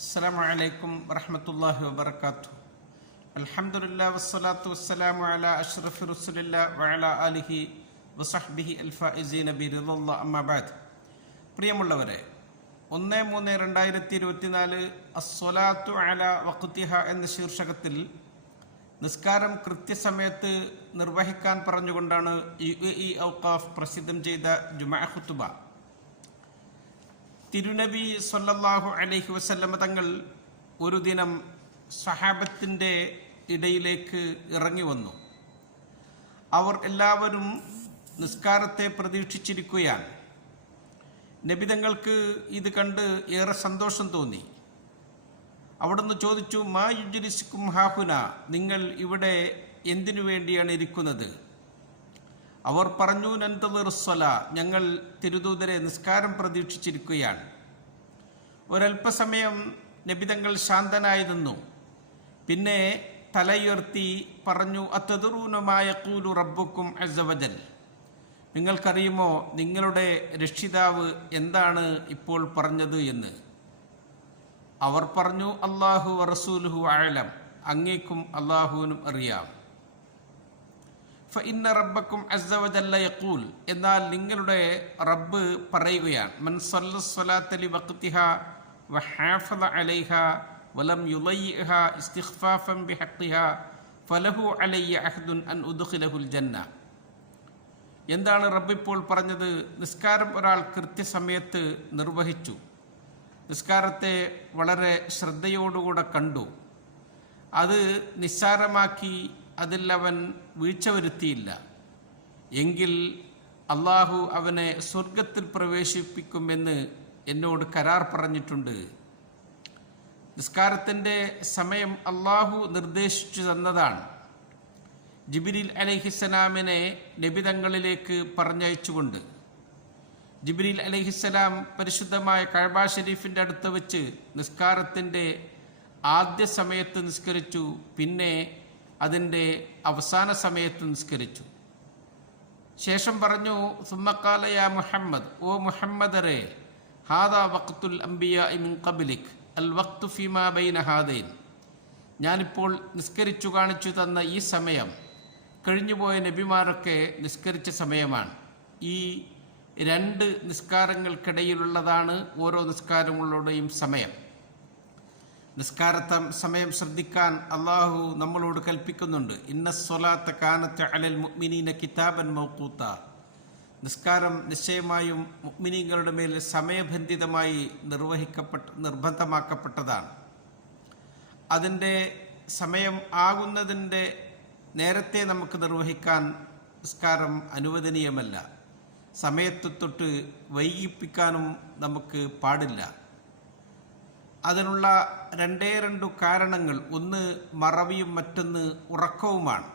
السلام عليكم ورحمة الله وبركاته الحمد لله والصلاة والسلام على أشرف رسول الله وعلى آله وصحبه الفائزين برضا الله أما بعد പ്രിയമുള്ളവരെ ഒന്ന് മൂന്ന് രണ്ടായിരത്തി ഇരുപത്തിനാല് അസ്വലാത്തു അല വഖുത്തിഹ എന്ന ശീർഷകത്തിൽ നിസ്കാരം കൃത്യസമയത്ത് നിർവഹിക്കാൻ പറഞ്ഞുകൊണ്ടാണ് യു എ ഇ ഔക്കാഫ് പ്രസിദ്ധം ചെയ്ത ജുമാ ഖുത്തുബ തിരുനബി സൊല്ലാഹു അലഹി വസല്ലമ തങ്ങൾ ഒരു ദിനം സഹാബത്തിന്റെ ഇടയിലേക്ക് ഇറങ്ങി വന്നു. അവർ എല്ലാവരും നിസ്കാരത്തെ പ്രതീക്ഷിച്ചിരിക്കുകയാണ്. നബി തങ്ങൾക്ക് ഇത് കണ്ട് ഏറെ സന്തോഷം തോന്നി. അവിടുന്ന് ചോദിച്ചു മാ യുജലിസിക്കും ഹാഹുന? നിങ്ങൾ ഇവിടെ എന്തിനു വേണ്ടിയാണ് ഇരിക്കുന്നത്? അവർ പറഞ്ഞു നന്തലിറുസ്വല ഞങ്ങൾ തിരുദൂതരെ നിസ്കാരം പ്രതീക്ഷിച്ചിരിക്കുകയാണ്. ഒരല്പസമയം നബിതങ്ങൾ ശാന്തനായി നിന്നു. പിന്നെ തലയുയർത്തി പറഞ്ഞു അത്തതുറൂനമായ കൂലു റബ്ബുക്കും അസവജൽ നിങ്ങൾക്കറിയുമോ നിങ്ങളുടെ രക്ഷിതാവ് എന്താണ് ഇപ്പോൾ പറഞ്ഞത് എന്ന്? അവർ പറഞ്ഞു അള്ളാഹു റസൂലുഹു ആഴലം അങ്ങേക്കും അള്ളാഹുവിനും അറിയാം. ഫഇന്ന റബ്ബക്കും അസ്സവജല്ല യഖൂൽ എന്നാൽ നിങ്ങളുടെ റബ്ബ് പറയുകയാണ്. മൻ സല്ല സ്വലാത്ത ലി വഖ്തിഹ വഹാഫള അലൈഹ വലം യുലൈഹ ഇസ്തിഖ്ഫാഫൻ ബിഹഖിഹ ഫലഹു അലയ്യ അഹ്ദുൻ അൻ ഉദ്ഖിലഹുൽ ജന്ന. എന്താണ് റബ്ബ് ഇപ്പോൾ പറഞ്ഞത്? നിസ്കാരം ഒരാൾ കൃത്യസമയത്ത് നിർവഹിച്ചു. നിസ്കാരത്തെ വളരെ ശ്രദ്ധയോടുകൂടെ കണ്ടു. അത് നിസ്സാരമാക്കി അതിൽ അവൻ വീഴ്ച വരുത്തിയില്ല എങ്കിൽ അള്ളാഹു അവനെ സ്വർഗത്തിൽ പ്രവേശിപ്പിക്കുമെന്ന് എന്നോട് കരാർ പറഞ്ഞിട്ടുണ്ട്. നിസ്കാരത്തിന്റെ സമയം അള്ളാഹു നിർദ്ദേശിച്ചു തന്നതാണ്. ജിബിരിൽ അലഹിസ്സലാമിനെ നബിതങ്ങളിലേക്ക് പറഞ്ഞയച്ചുകൊണ്ട്. ജിബ്രീൽ അലഹിസ്സലാം പരിശുദ്ധമായ കഴബ ഷെരീഫിന്റെ അടുത്ത് വെച്ച് നിസ്കാരത്തിന്റെ ആദ്യ സമയത്ത് നിസ്കരിച്ചു. പിന്നെ അതിന്റെ അവസാന സമയത്ത് നിസ്കരിച്ചു. ശേഷം പറഞ്ഞു സുമ്മക്കാലയ മുഹമ്മദ് ഓ മുഹമ്മദറെ ഹാദ വക്തുൽ അംബിയ ഇമിൻ കബിലിക് അൽ വക്തു ഫിമാ ബൈന ഹാദൈൻ. ഞാനിപ്പോൾ നിസ്കരിച്ചു കാണിച്ചു തന്ന ഈ സമയം കഴിഞ്ഞുപോയ നബിമാരൊക്കെ നിസ്കരിച്ച സമയമാണ്. ഈ രണ്ട് നിസ്കാരങ്ങൾക്കിടയിലുള്ളതാണ് ഓരോ നിസ്കാരങ്ങളുടെയും സമയം. നിസ്കാരത്തെ സമയം ശ്രദ്ധിക്കാൻ അള്ളാഹു നമ്മളോട് കൽപ്പിക്കുന്നുണ്ട്. ഇന്ന സ്വലാത്ത കാനത്ത് അലൽ മുഅ്മിനീന കിതാബൻ മൗക്കൂത്ത നിസ്കാരം നിശ്ചയമായും മുഗ്മിനീങ്ങളുടെ മേൽ സമയബന്ധിതമായി നിർവഹിക്കപ്പെട്ട നിർബന്ധമാക്കപ്പെട്ടതാണ്. അതിന്റെ സമയം ആകുന്നതിന്റെ നേരത്തെ നമുക്ക് നിർവഹിക്കാൻ നിസ്കാരം അനുവദനീയമല്ല. സമയത്ത് തൊട്ട് വൈകിപ്പിക്കാനും നമുക്ക് പാടില്ല. അതിനുള്ള രണ്ടേ രണ്ടു കാരണങ്ങൾ. ഒന്ന് മറവിയും മറ്റൊന്ന് ഉറക്കവുമാണ്.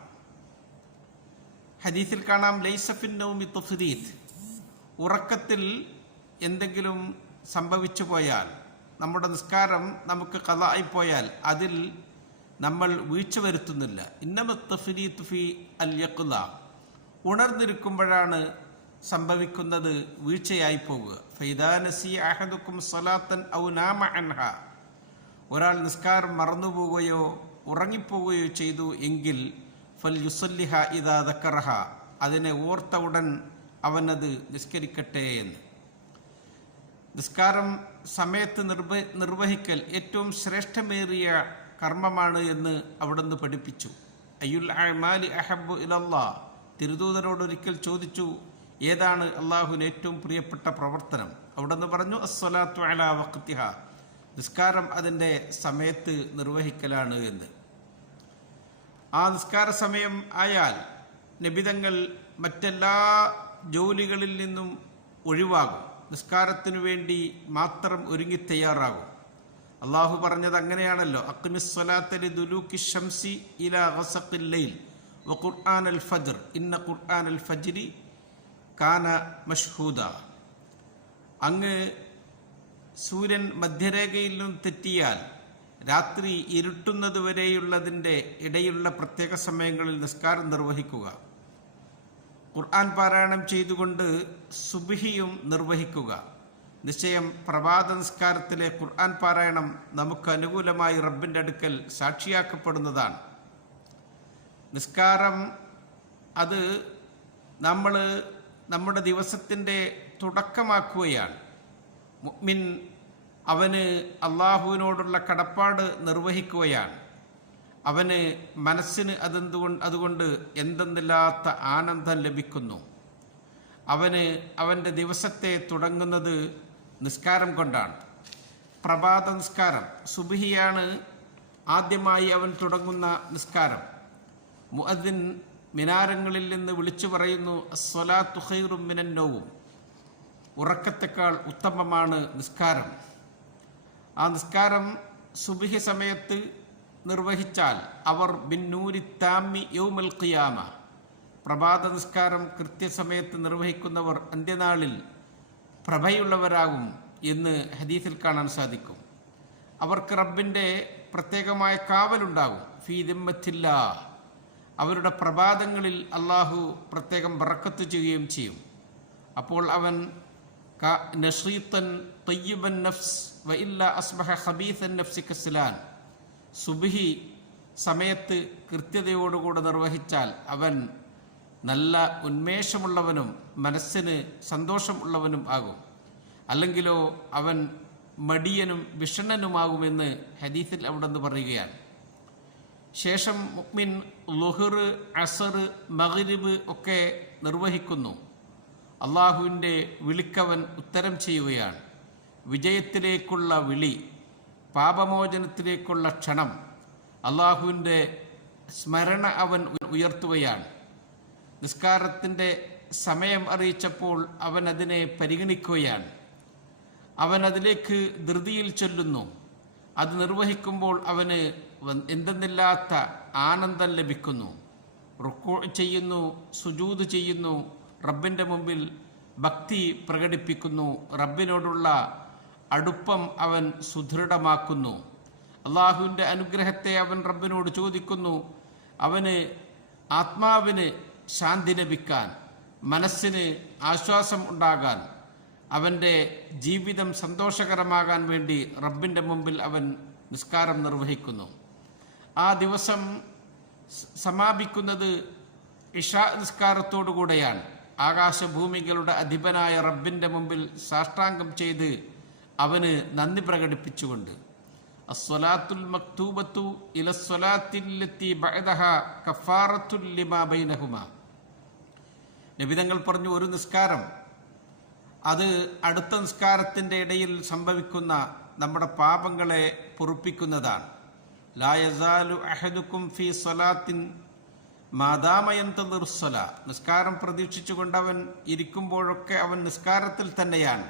ഹദീസിൽ കാണാം ലൈസഫിൻ നൗമി തുഫ്രീത്ത് ഉറക്കത്തിൽ എന്തെങ്കിലും സംഭവിച്ചു പോയാൽ നമ്മുടെ നിസ്കാരം നമുക്ക് കഥായിപ്പോയാൽ അതിൽ നമ്മൾ വീഴ്ച വരുത്തുന്നില്ല. ഇന്നമ തഫ്രീത്ത് ഫി അൽ യക്കുല ഉണർന്നിരിക്കുമ്പോഴാണ് സംഭവിക്കുന്നത് വീഴ്ചയായി പോകുക ഫൈദാനസി അഹദുക്കും സലാത്തൻ ഔ നാമ അൻഹ. ഒരാൾ നിസ്കാരം മറന്നുപോവുകയോ ഉറങ്ങിപ്പോവുകയോ ചെയ്തു എങ്കിൽ ഫൽ യുസല്ലിഹ ഇതാ ദക്കറഹ. അതിനെ ഓർത്ത ഉടൻ അവനത് നിസ്കരിക്കട്ടെ എന്ന്. നിസ്കാരം സമയത്ത് നിർവ നിർവഹിക്കൽ ഏറ്റവും ശ്രേഷ്ഠമേറിയ കർമ്മമാണ് എന്ന് അവിടുന്ന് പഠിപ്പിച്ചു. അയ്യുൽ അമാലി അഹബു ഇലല്ലാ. തിരുദൂതരോട് ഒരിക്കൽ ചോദിച്ചു ഏതാണ് അള്ളാഹുവിന് ഏറ്റവും പ്രിയപ്പെട്ട പ്രവർത്തനം? അവിടുന്ന് പറഞ്ഞു അസ്വലാത്തു അല വക്തിഹ നിസ്കാരം അതിന്റെ സമയത്ത് നിർവഹിക്കലാണ് എന്ന്. ആ നിസ്കാര സമയം ആയാൽ നിബിതങ്ങൾ മറ്റെല്ലാ ജോലികളിൽ നിന്നും ഒഴിവാകും. നിസ്കാരത്തിനു വേണ്ടി മാത്രം ഒരുങ്ങി തയ്യാറാകും. അള്ളാഹു പറഞ്ഞത് അങ്ങനെയാണല്ലോ അക്മിസ്വലാത്തലി ദുലൂക്കി ഷംസി ഇല ഗസഖില്ലൈൽ വ ഖുർആൻ അൽ ഫജ്ർ. ഇന്ന ഖുർആൻ അൽ ഫജ്രി കാന മഷ്ഹൂദ. അങ്ങ് സൂര്യൻ മധ്യരേഖയിൽ നിന്നും തെറ്റിയാൽ രാത്രി ഇരുട്ടുന്നത് വരെയുള്ളതിന്റെ ഇടയിലുള്ള പ്രത്യേക സമയങ്ങളിൽ നിസ്കാരം നിർവഹിക്കുക. ഖുർആൻ പാരായണം ചെയ്തുകൊണ്ട് സുബിഹിയും നിർവഹിക്കുക. നിശ്ചയം പ്രഭാത നിസ്കാരത്തിലെ ഖുർആൻ പാരായണം നമുക്ക് അനുകൂലമായി റബ്ബിന്റെ അടുക്കൽ സാക്ഷിയാക്കപ്പെടുന്നതാണ്. നിസ്കാരം അത് നമ്മൾ നമ്മുടെ ദിവസത്തിന്റെ തുടക്കമാക്കുകയാണ്. മുഅ്മിൻ അവന് അള്ളാഹുവിനോടുള്ള കടപ്പാട് നിർവഹിക്കുകയാണ്. അവന് മനസ്സിന് അതെന്തുകൊണ്ട് അതുകൊണ്ട് എന്തെന്നില്ലാത്ത ആനന്ദം ലഭിക്കുന്നു. അവന് അവന്റെ ദിവസത്തെ തുടങ്ങുന്നത് നിസ്കാരം കൊണ്ടാണ്. പ്രഭാത നിസ്കാരം സുബിഹിയാണ് ആദ്യമായി അവൻ തുടങ്ങുന്ന നിസ്കാരം. മുഅദ്ദിൻ മിനാരങ്ങളിൽ നിന്ന് വിളിച്ചു പറയുന്നു അസ്വലാത്തു ഖൈറും മിനന്നോവും ഉറക്കത്തെക്കാൾ ഉത്തമമാണ് നിസ്കാരം. ആ നിസ്കാരം സുബിഹി സമയത്ത് നിർവഹിച്ചാൽ അവർ ബിന്നൂരി താമി യൗമൽ ഖിയാമ പ്രഭാത നിസ്കാരം കൃത്യസമയത്ത് നിർവഹിക്കുന്നവർ അന്ത്യനാളിൽ പ്രഭയുള്ളവരാകും എന്ന് ഹദീസിൽ കാണാൻ സാധിക്കും. അവർക്ക് റബ്ബിന്റെ പ്രത്യേകമായ കാവലുണ്ടാകും. ഫീ ദിമ്മത്തില്ല അവരുടെ പ്രഭാതങ്ങളിൽ അള്ളാഹു പ്രത്യേകം ബറക്കത്ത് ചെയ്യുകയും ചെയ്യും. അപ്പോൾ അവൻ നഷീത്തൻ തയ്യബൻ നഫ്സ് വ ഇല്ല അസ്ബഹ ഹബീസൻ നഫ്സി കസ്ലാൻ. സുബിഹി സമയത്ത് കൃത്യതയോടുകൂടെ നിർവഹിച്ചാൽ അവൻ നല്ല ഉന്മേഷമുള്ളവനും മനസ്സിന് സന്തോഷമുള്ളവനും ആകും. അല്ലെങ്കിലോ അവൻ മടിയനും വിഷണ്ണനുമാകുമെന്ന് ഹദീസിൽ അവിടെ നിന്ന് പറയുകയാണ്. ശേഷം മുക്മിൻ ലുഹർ അസർ മഹരിബ് ഒക്കെ നിർവഹിക്കുന്നു. അള്ളാഹുവിന്റെ വിളിക്കവൻ ഉത്തരം ചെയ്യുകയാണ്. വിജയത്തിലേക്കുള്ള വിളി പാപമോചനത്തിലേക്കുള്ള ക്ഷണം അള്ളാഹുവിന്റെ സ്മരണ അവൻ ഉയർത്തുകയാണ്. നിസ്കാരത്തിന്റെ സമയം അറിയിച്ചപ്പോൾ അവൻ അതിനെ പരിഗണിക്കുകയാണ്. അവൻ അതിലേക്ക് ധൃതിയിൽ ചൊല്ലുന്നു. അത് നിർവഹിക്കുമ്പോൾ അവന് എന്തെന്നില്ലാത്ത ആനന്ദം ലഭിക്കുന്നു. റുക്കോ ചെയ്യുന്നു സുജൂത് ചെയ്യുന്നു റബ്ബിന്റെ മുമ്പിൽ ഭക്തി പ്രകടിപ്പിക്കുന്നു റബ്ബിനോടുള്ള അടുപ്പം അവൻ സുദൃഢമാക്കുന്നു. അള്ളാഹുവിന്റെ അനുഗ്രഹത്തെ അവൻ റബ്ബിനോട് ചോദിക്കുന്നു അവന് ആത്മാവിന് ശാന്തി ലഭിക്കാൻ മനസ്സിന് ആശ്വാസം ഉണ്ടാകാൻ. അവന്റെ ജീവിതം സന്തോഷകരമാകാൻ വേണ്ടി റബ്ബിന്റെ മുമ്പിൽ അവൻ നിസ്കാരം നിർവഹിക്കുന്നു. ആ ദിവസം സമാപിക്കുന്നത് ഇഷാ നിസ്കാരത്തോടുകൂടെയാണ് ആകാശഭൂമികളുടെ അധിപനായ റബ്ബിന്റെ മുമ്പിൽ സാഷ്ടാംഗം ചെയ്ത് അവന് നന്ദി പ്രകടിപ്പിച്ചുകൊണ്ട് അസ്വലാത്തുൽ മക്തൂബത്തു ഇലസ്വലാത്തില്ലെത്തി ബഅദഹ കഫാറത്തുല്ലിമ ലിമാ ബൈനഹുമ. നബിതങ്ങൾ പറഞ്ഞു ഒരു നിസ്കാരം അത് അടുത്ത നിസ്കാരത്തിന്റെ ഇടയിൽ സംഭവിക്കുന്ന നമ്മുടെ പാപങ്ങളെ പൊറുപ്പിക്കുന്നതാണ്. ലായസാലു അഹദുക്കും ഫി സ്വലാത്തിൻ മാതാമയന്തനിർസ്വല നിസ്കാരം പ്രതീക്ഷിച്ചുകൊണ്ട് അവൻ ഇരിക്കുമ്പോഴൊക്കെ അവൻ നിസ്കാരത്തിൽ തന്നെയാണ്.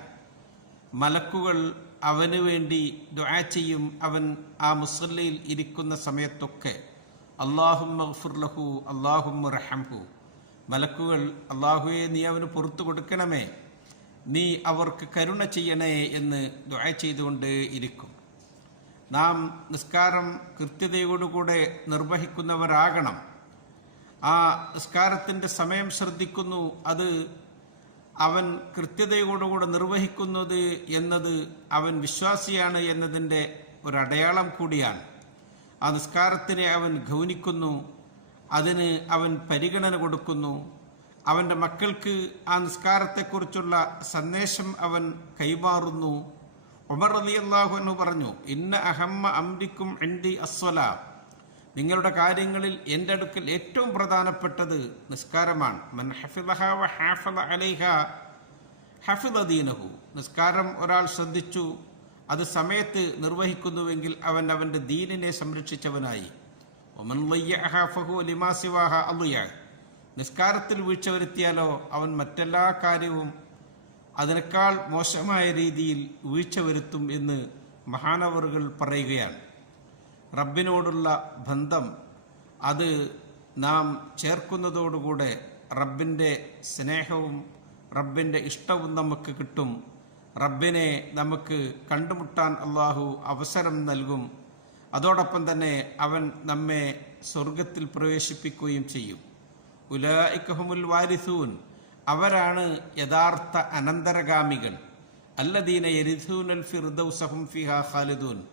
മലക്കുകൾ അവന് വേണ്ടി ദുആ ചെയ്യും അവൻ ആ മുസല്ലയിൽ ഇരിക്കുന്ന സമയത്തൊക്കെ. അള്ളാഹും ലഹു അള്ളാഹും റഹംഹു. മലക്കുകൾ അള്ളാഹുയെ നീ അവന് പുറത്തു കൊടുക്കണമേ. നീ അവർക്ക് കരുണ ചെയ്യണേ എന്ന് ദുആ ചെയ്തുകൊണ്ട് ഇരിക്കും. നാം നിസ്കാരം കൃത്യതയോടുകൂടെ നിർവഹിക്കുന്നവരാകണം. ആ നിസ്കാരത്തിന്റെ സമയം ശ്രദ്ധിക്കുന്നു അത് അവൻ കൃത്യതയോടുകൂടെ നിർവഹിക്കുന്നത് എന്നത് അവൻ വിശ്വാസിയാണ് എന്നതിന്റെ ഒരടയാളം കൂടിയാണ്. ആ നിസ്കാരത്തിനെ അവൻ ഗൗനിക്കുന്നു അതിന് അവൻ പരിഗണന കൊടുക്കുന്നു. അവന്റെ മക്കൾക്ക് ആ നിസ്കാരത്തെക്കുറിച്ചുള്ള സന്ദേശം അവൻ കൈമാറുന്നു. ഉമർ അലി അള്ളാഹു എന്ന് പറഞ്ഞു ഇന്ന അഹമ്മ അംരിക്കും എൻഡി അസ്വല. നിങ്ങളുടെ കാര്യങ്ങളിൽ എന്റെ അടുക്കൽ ഏറ്റവും പ്രധാനപ്പെട്ടത് നിസ്കാരമാണ്. മൻ വ ഹാഫദ അലൈഹ ഹഫിദ ദീനഹു. നിസ്കാരം ഒരാൾ ശ്രദ്ധിച്ചു അത് സമയത്ത് നിർവഹിക്കുന്നുവെങ്കിൽ അവൻ അവന്റെ ദീനിനെ സംരക്ഷിച്ചവനായി. ഒമൻ ഫഹു ലിമാസിവാഹ അലുയ. നിസ്കാരത്തിൽ വീഴ്ച വരുത്തിയാലോ അവൻ മറ്റെല്ലാ കാര്യവും അതിനേക്കാൾ മോശമായ രീതിയിൽ വീഴ്ച വരുത്തും എന്ന് മഹാനവറുകൾ പറയുകയാണ്. റബ്ബിനോടുള്ള ബന്ധം അത് നാം ചേർക്കുന്നതോടുകൂടെ റബ്ബിന്റെ സ്നേഹവും റബ്ബിന്റെ ഇഷ്ടവും നമുക്ക് കിട്ടും. റബ്ബിനെ നമുക്ക് കണ്ടുമുട്ടാൻ അള്ളാഹു അവസരം നൽകും. അതോടൊപ്പം തന്നെ അവൻ നമ്മെ സ്വർഗത്തിൽ പ്രവേശിപ്പിക്കുകയും ചെയ്യും. ഉലായിക്കഹുമുൽ വാരിസൂൻ. അവരാണ് യഥാർത്ഥ അനന്തരഗാമികൾ. അല്ലദീന യരിഥൂനൽ ഫിർദൗസഹും ഫിഹ ഖാലിദൂൻ.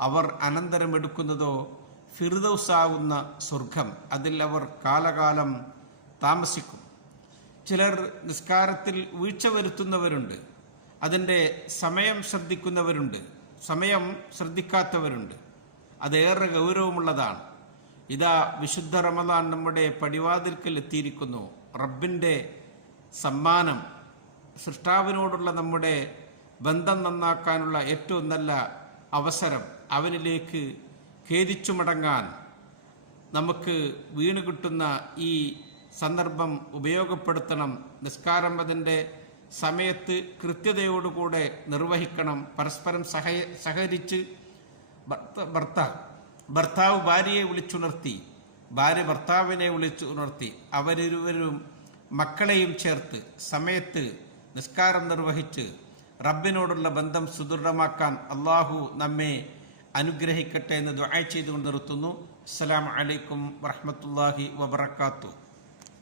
അവർ അനന്തരം എടുക്കുന്നതോ ഫിർദൗസാവുന്ന സ്വർഗം അതിൽ അവർ കാലകാലം താമസിക്കും. ചിലർ നിസ്കാരത്തിൽ വീഴ്ച വരുത്തുന്നവരുണ്ട്. അതിന്റെ സമയം ശ്രദ്ധിക്കുന്നവരുണ്ട്. സമയം ശ്രദ്ധിക്കാത്തവരുണ്ട്. അതേറെ ഗൗരവമുള്ളതാണ്. ഇതാ വിശുദ്ധ റമദാൻ നമ്മുടെ പടിവാതിൽക്കൽ എത്തിയിരിക്കുന്നു. റബ്ബിന്റെ സമ്മാനം സൃഷ്ടാവിനോടുള്ള നമ്മുടെ ബന്ധം നന്നാക്കാനുള്ള ഏറ്റവും നല്ല അവസരം അവനിലേക്ക് ഖേദിച്ചു മടങ്ങാൻ നമുക്ക് വീണ് കിട്ടുന്ന ഈ സന്ദർഭം ഉപയോഗപ്പെടുത്തണം. നിസ്കാരം അതിന്റെ സമയത്ത് കൃത്യതയോടുകൂടെ നിർവഹിക്കണം. പരസ്പരം സഹ സഹകരിച്ച് ഭർത്ത ഭർത്താവ് ഭർത്താവ് ഭാര്യയെ വിളിച്ചുണർത്തി ഭാര്യ ഭർത്താവിനെ വിളിച്ചുണർത്തി അവരിരുവരും മക്കളെയും ചേർത്ത് സമയത്ത് നിസ്കാരം നിർവഹിച്ച് റബ്ബിനോടുള്ള ബന്ധം സുദൃഢമാക്കാൻ അള്ളാഹു നമ്മെ അനുഗ്രഹിക്കട്ടെ എന്ന് ദുആ ചെയ്തുകൊണ്ട് നിർത്തുന്നു. അസ്സലാമു അലൈക്കും വറഹ്മത്തുള്ളാഹി വബറകാതുഹു